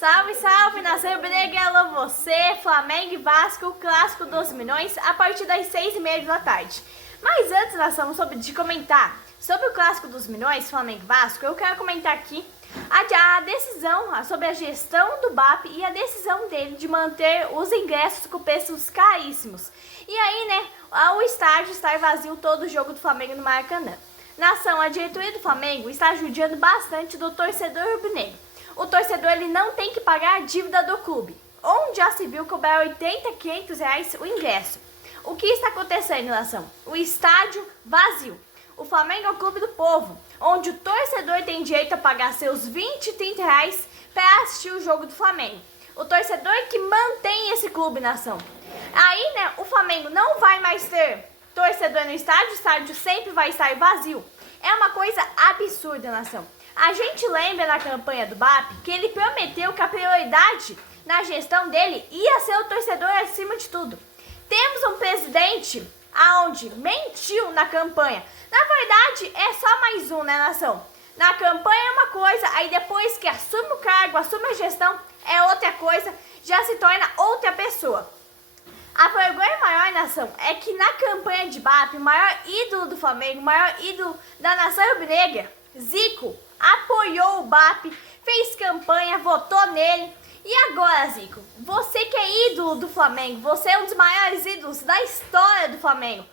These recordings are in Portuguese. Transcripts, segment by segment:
Salve, salve, nação rubro-negra, alô você, Flamengo e Vasco, o clássico dos milhões, a partir das 6h30 da tarde. Mas antes, nação, de comentar sobre o clássico dos milhões, Flamengo e Vasco, eu quero comentar aqui a decisão sobre a gestão do BAP e a decisão dele de manter os ingressos com preços caríssimos. E aí, né, o estádio estar vazio todo o jogo do Flamengo no Maracanã. Nação, a diretoria do Flamengo está judiando bastante do torcedor rubro-negro. O torcedor ele não tem que pagar a dívida do clube, onde já se viu cobrar 80, 500 reais o ingresso. O que está acontecendo, nação? O estádio vazio. O Flamengo é o clube do povo, onde o torcedor tem direito a pagar seus 20, 30 reais para assistir o jogo do Flamengo. O torcedor que mantém esse clube, nação. Aí, né, o Flamengo não vai mais ter torcedor no estádio, o estádio sempre vai estar vazio. É uma coisa absurda, nação. A gente lembra na campanha do BAP que ele prometeu que a prioridade na gestão dele ia ser o torcedor acima de tudo. Temos um presidente aonde mentiu na campanha. Na verdade, é só mais um, né, nação? Na campanha é uma coisa, aí depois que assume o cargo, assume a gestão, é outra coisa, já se torna outra pessoa. A vergonha maior, nação, é que na campanha de BAP, o maior ídolo do Flamengo, o maior ídolo da nação rubro-negra, Zico, apoiou o BAP, fez campanha, votou nele. E agora, Zico, você que é ídolo do Flamengo, você é um dos maiores ídolos da história do Flamengo.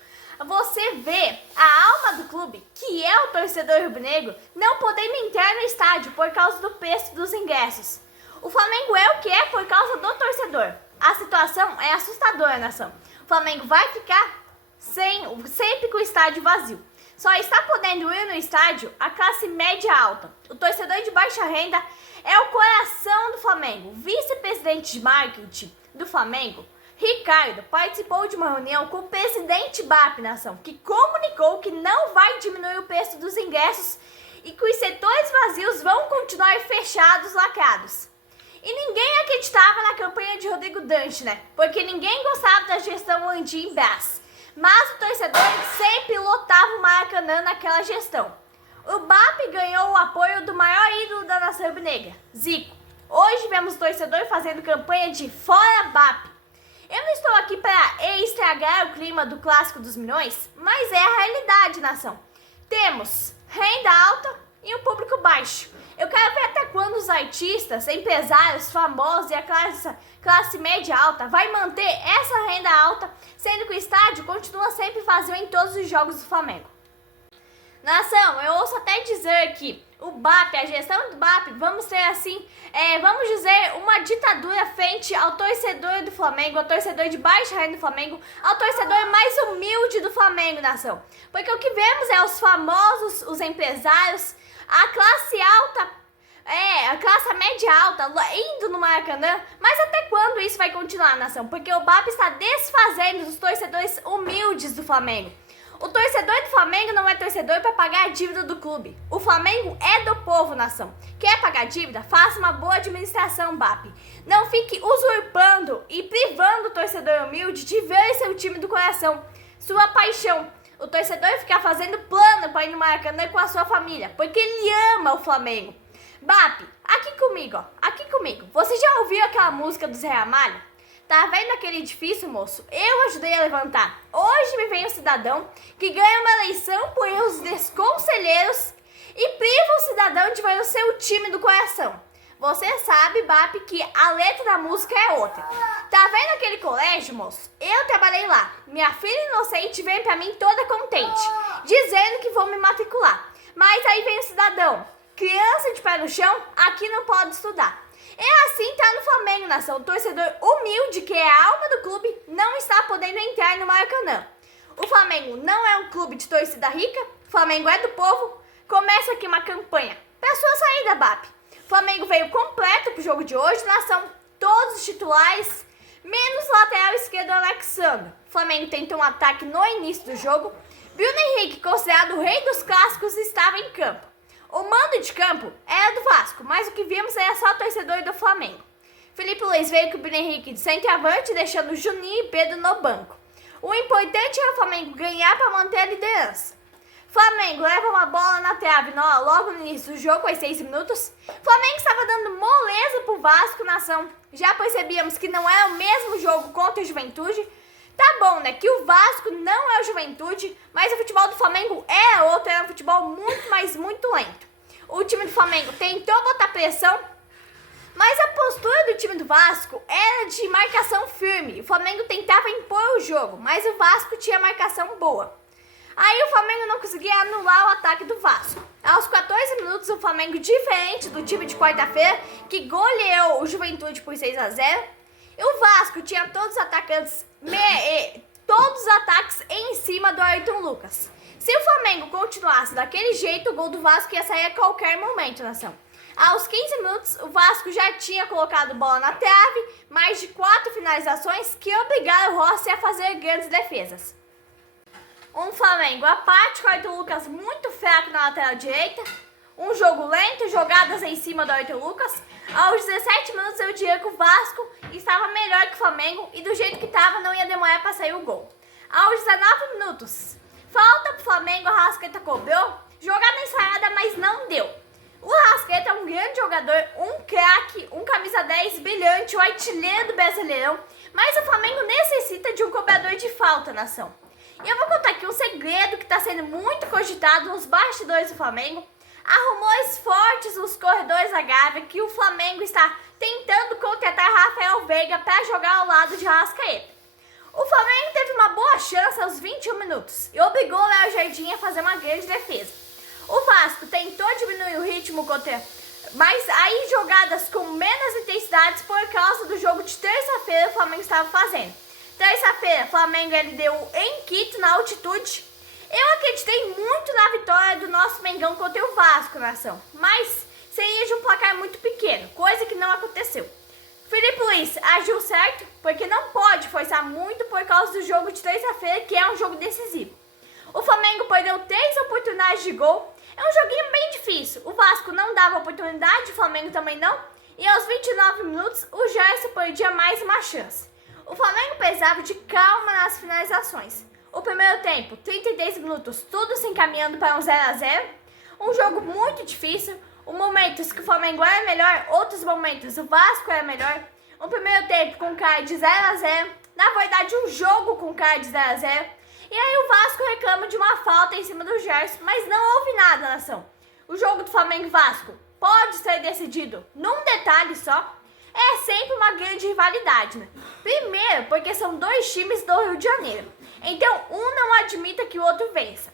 Você vê a alma do clube, que é o torcedor rubro-negro, não podendo entrar no estádio por causa do preço dos ingressos. O Flamengo é o que é por causa do torcedor. A situação é assustadora, nação. O Flamengo vai ficar sempre com o estádio vazio. Só está podendo ir no estádio a classe média alta. O torcedor de baixa renda é o coração do Flamengo. O vice-presidente de marketing do Flamengo, Ricardo, participou de uma reunião com o presidente BAP, nação, que comunicou que não vai diminuir o preço dos ingressos e que os setores vazios vão continuar fechados, lacrados. E ninguém acreditava na campanha de Rodrigo Danche, né? Porque ninguém gostava da gestão Landim Brás. Mas o torcedor sempre lotava o Maracanã naquela gestão. O BAP ganhou o apoio do maior ídolo da nação rubro-negra, Zico. Hoje vemos o torcedor fazendo campanha de Fora BAP. Eu não estou aqui para estragar o clima do clássico dos milhões, mas é a realidade, nação. Temos renda alta e um público baixo. Eu quero ver até quando os artistas, empresários, famosos e a classe média alta vai manter essa renda alta, sendo que o estádio continua sempre vazio em todos os jogos do Flamengo. Nação, eu ouço até dizer que o BAP, a gestão do BAP, vamos ter assim, vamos dizer, uma ditadura frente ao torcedor do Flamengo, ao torcedor de baixa renda do Flamengo, ao torcedor mais humilde do Flamengo, nação. Porque o que vemos é os famosos, os empresários, a classe alta, a classe média alta indo no Maracanã, mas até quando isso vai continuar, nação? Porque o BAP está desfazendo dos torcedores humildes do Flamengo. O torcedor do Flamengo não é torcedor para pagar a dívida do clube. O Flamengo é do povo, nação. Quer pagar dívida? Faça uma boa administração, BAP. Não fique usurpando e privando o torcedor humilde de ver seu time do coração, sua paixão. O torcedor fica fazendo plano para ir no Maracanã com a sua família, porque ele ama o Flamengo. BAP, aqui comigo, ó, aqui comigo. Você já ouviu aquela música do Zé Ramalho? Tá vendo aquele edifício, moço? Eu ajudei a levantar. Hoje me vem um cidadão que ganha uma eleição por erros desconselheiros e priva o cidadão de ver o seu time do coração. Você sabe, BAP, que a letra da música é outra. Tá vendo aquele colégio, moço? Eu trabalhei lá. Minha filha inocente vem pra mim toda contente, dizendo que vou me matricular. Mas aí vem o cidadão. Criança de pé no chão, aqui não pode estudar. É assim tá no Flamengo, nação. O torcedor humilde, que é a alma do clube, não está podendo entrar no Maracanã. O Flamengo não é um clube de torcida rica, o Flamengo é do povo. Começa aqui uma campanha para sua saída, BAP. O Flamengo veio completo pro jogo de hoje, nação. Todos os titulares, menos lateral esquerdo Alexandre. O Flamengo tentou um ataque no início do jogo. Bruno Henrique, considerado o rei dos clássicos, estava em campo. O mando de campo era do Vasco, mas o que vimos era só o torcedor do Flamengo. Felipe Luiz veio com o Bruno Henrique de centroavante, deixando Juninho e Pedro no banco. O importante é o Flamengo ganhar para manter a liderança. Flamengo leva uma bola na trave logo no início do jogo, aos 6 minutos. Flamengo estava dando moleza pro Vasco, nação. Já percebíamos que não era o mesmo jogo contra o Juventude. Tá bom, né, que o Vasco não é o Juventude, mas o futebol do Flamengo é outro, é um futebol muito, mas muito lento. O time do Flamengo tentou botar pressão, mas a postura do time do Vasco era de marcação firme. O Flamengo tentava impor o jogo, mas o Vasco tinha marcação boa. Aí o Flamengo não conseguia anular o ataque do Vasco. Aos 14 minutos, o Flamengo, diferente do time de quarta-feira, que goleou o Juventude por 6-0, e o Vasco tinha todos os atacantes, todos os ataques em cima do Ayrton Lucas. Se o Flamengo continuasse daquele jeito, o gol do Vasco ia sair a qualquer momento, nação. Aos 15 minutos, o Vasco já tinha colocado bola na trave, mais de 4 finalizações que obrigaram o Rossi a fazer grandes defesas. Um Flamengo apático, Ayrton Lucas muito fraco na lateral direita. Um jogo lento, jogadas em cima do Ayrton Lucas. Aos 17 minutos eu diria que o Vasco estava melhor que o Flamengo e do jeito que estava não ia demorar para sair o gol. Aos 19 minutos, falta pro Flamengo, a Arrascaeta cobrou. Jogada ensaiada, mas não deu. O Arrascaeta é um grande jogador, um craque, um camisa 10 brilhante, o artilheiro do Brasileirão. Mas o Flamengo necessita de um cobrador de falta, nação. E eu vou contar aqui um segredo que está sendo muito cogitado nos bastidores do Flamengo. Há rumores fortes nos corredores da Gávea que o Flamengo está tentando contratar Rafael Veiga para jogar ao lado de Arrascaeta. O Flamengo teve uma boa chance aos 21 minutos e obrigou o Léo Jardim a fazer uma grande defesa. O Vasco tentou diminuir o ritmo mas aí jogadas com menos intensidades por causa do jogo de terça-feira o Flamengo estava fazendo. Terça-feira, o Flamengo deu em Quito, na altitude. Eu acreditei muito na vitória do nosso Mengão contra o Vasco, nação. Mas seria de um placar muito pequeno, coisa que não aconteceu. Felipe Luiz agiu certo, porque não pode forçar muito por causa do jogo de terça-feira, que é um jogo decisivo. O Flamengo perdeu 3 oportunidades de gol. É um joguinho bem difícil. O Vasco não dava oportunidade, o Flamengo também não. E aos 29 minutos, o Gerson perdia mais uma chance. O Flamengo precisava de calma nas finalizações. O primeiro tempo, 33 minutos, tudo se encaminhando para um 0-0. Um jogo muito difícil. Momentos que o Flamengo era melhor, outros momentos o Vasco era melhor. Um primeiro tempo com cara de 0-0. Na verdade, um jogo com cara de 0-0. E aí o Vasco reclama de uma falta em cima do Gerson, mas não houve nada, nação. O jogo do Flamengo e Vasco pode ser decidido num detalhe só. É sempre uma grande rivalidade, né? Primeiro, porque são 2 times do Rio de Janeiro. Então, um não admita que o outro vença.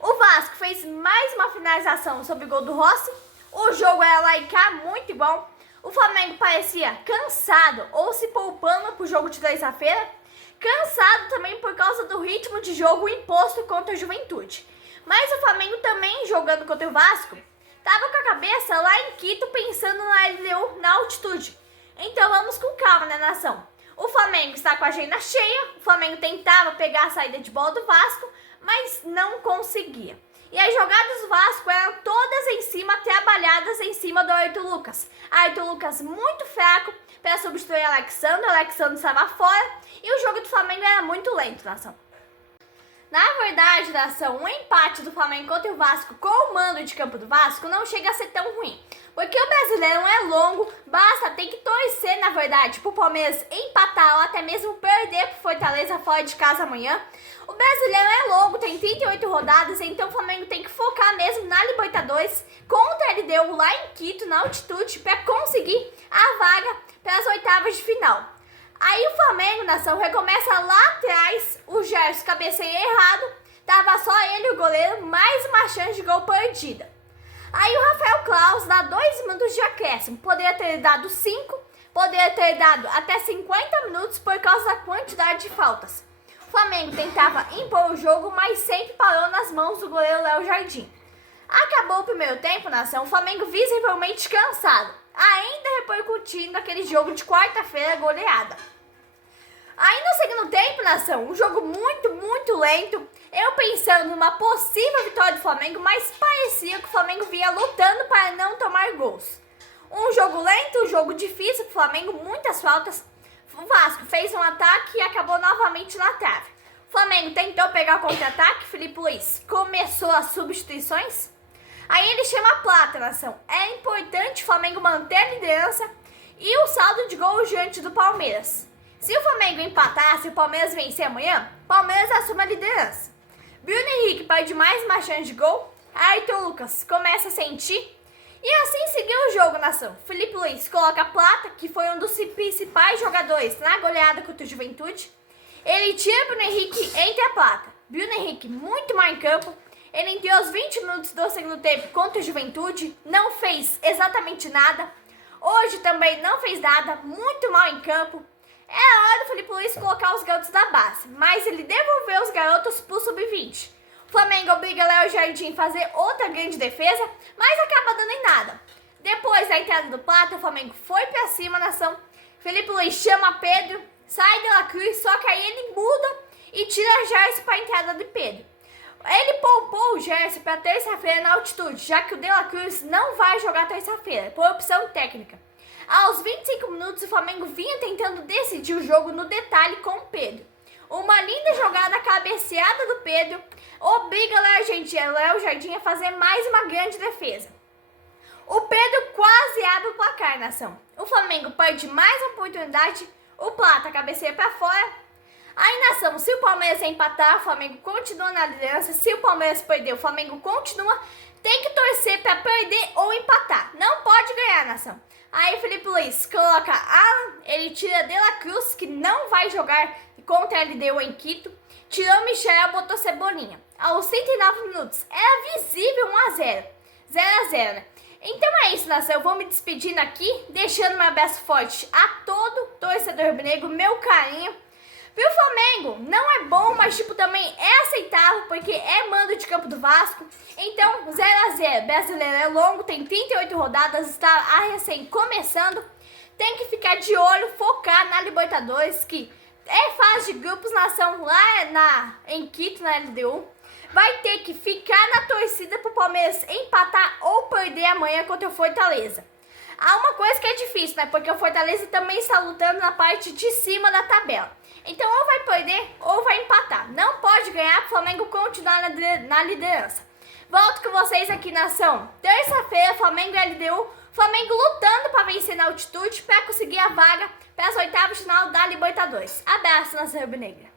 O Vasco fez mais uma finalização sobre o gol do Rossi. O jogo era lá e cá, muito igual. O Flamengo parecia cansado ou se poupando pro jogo de terça-feira. Cansado também por causa do ritmo de jogo imposto contra a Juventude. Mas o Flamengo também, jogando contra o Vasco, tava com a cabeça lá em Quito pensando na LDU, na altitude. Então vamos com calma, né, nação? O Flamengo está com a agenda cheia, o Flamengo tentava pegar a saída de bola do Vasco, mas não conseguia. E as jogadas do Vasco eram todas em cima, trabalhadas em cima do Ayrton Lucas. Ayrton Lucas muito fraco para substituir o Alexandre estava fora e o jogo do Flamengo era muito lento, nação. Na verdade, nação, o empate do Flamengo contra o Vasco com o mando de campo do Vasco não chega a ser tão ruim. Porque o Brasileirão é longo, tem que torcer, na verdade, pro Palmeiras empatar ou até mesmo perder pro Fortaleza fora de casa amanhã. O Brasileirão é longo, tem 38 rodadas, então o Flamengo tem que focar mesmo na Libertadores contra a LDU lá em Quito, na altitude, para conseguir a vaga para as oitavas de final. Aí o Flamengo, nação, recomeça lá atrás, o Gerson cabeceia errado, tava só ele e o goleiro, mais uma chance de gol perdida. Aí o Rafael Claus dá 2 minutos de acréscimo, poderia ter dado 5, poderia ter dado até 50 minutos por causa da quantidade de faltas. O Flamengo tentava impor o jogo, mas sempre parou nas mãos do goleiro Léo Jardim. Acabou o primeiro tempo, nação, o Flamengo visivelmente cansado, ainda repercutindo aquele jogo de quarta-feira goleada. Aí no segundo tempo, nação, um jogo muito lento, eu pensando numa possível vitória do Flamengo, mas parecia que o Flamengo vinha lutando para não tomar gols. Um jogo lento, um jogo difícil pro Flamengo, muitas faltas. O Vasco fez um ataque e acabou novamente na trave. O Flamengo tentou pegar o contra-ataque, Felipe Luiz começou as substituições. Aí ele chama a Plata, nação. É importante o Flamengo manter a liderança e o saldo de gols diante do Palmeiras. Se o Flamengo empatar, se o Palmeiras vencer amanhã, o Palmeiras assume a liderança. Bruno Henrique perde mais uma chance de gol. Ayrton Lucas começa a sentir. E assim seguiu o jogo, nação. Felipe Luiz coloca a Plata, que foi um dos principais jogadores na goleada contra o Juventude. Ele tira Bruno Henrique entre a Plata. Bruno Henrique muito mal em campo. Ele entrou aos 20 minutos do segundo tempo contra o Juventude. Não fez exatamente nada. Hoje também não fez nada. Muito mal em campo. É a hora do Felipe Luiz colocar os garotos da base. Mas ele devolveu os garotos pro sub-20. O Flamengo obriga Léo Jardim a fazer outra grande defesa, mas acaba dando em nada. Depois da entrada do Plata, o Flamengo foi pra cima, nação. Felipe Luiz chama Pedro, sai de La Cruz, só que aí ele muda e tira Gerson para a entrada de Pedro. Ele poupou o Gerson para terça-feira na altitude, já que o De La Cruz não vai jogar terça-feira, por opção técnica. Aos 25 minutos, o Flamengo vinha tentando decidir o jogo no detalhe com o Pedro. Uma linda jogada cabeceada do Pedro obriga Léo Jardim a fazer mais uma grande defesa. O Pedro quase abre o placar, nação. O Flamengo perde mais uma oportunidade, o Plata cabeceia para fora. Aí, nação, se o Palmeiras empatar, o Flamengo continua na liderança. Se o Palmeiras perder, o Flamengo continua. Tem que torcer para perder ou empatar. Não pode ganhar, nação. Aí, Felipe Luiz coloca Alan, ele tira De La Cruz, que não vai jogar contra a LDU em Quito. Tirou Michel, botou Cebolinha. Aos 109 minutos, era visível 1-0. 0-0, né? Então é isso, nação. Eu vou me despedindo aqui, deixando meu abraço forte a todo torcedor rubro-negro, meu carinho. Pro Flamengo não é bom, mas tipo também é aceitável, porque é mando de campo do Vasco. Então, 0-0, brasileiro é longo, tem 38 rodadas, está a recém começando. Tem que ficar de olho, focar na Libertadores, que é fase de grupos, nação lá em Quito, na LDU. Vai ter que ficar na torcida pro Palmeiras empatar ou perder amanhã contra o Fortaleza. Há uma coisa que é difícil, né? Porque o Fortaleza também está lutando na parte de cima da tabela. Então ou vai perder ou vai empatar. Não pode ganhar para o Flamengo continuar na liderança. Volto com vocês aqui, nação. Terça-feira, Flamengo e LDU. Flamengo lutando para vencer na altitude para conseguir a vaga para as oitavas de final da Libertadores. Abraço, nação rubro-negra.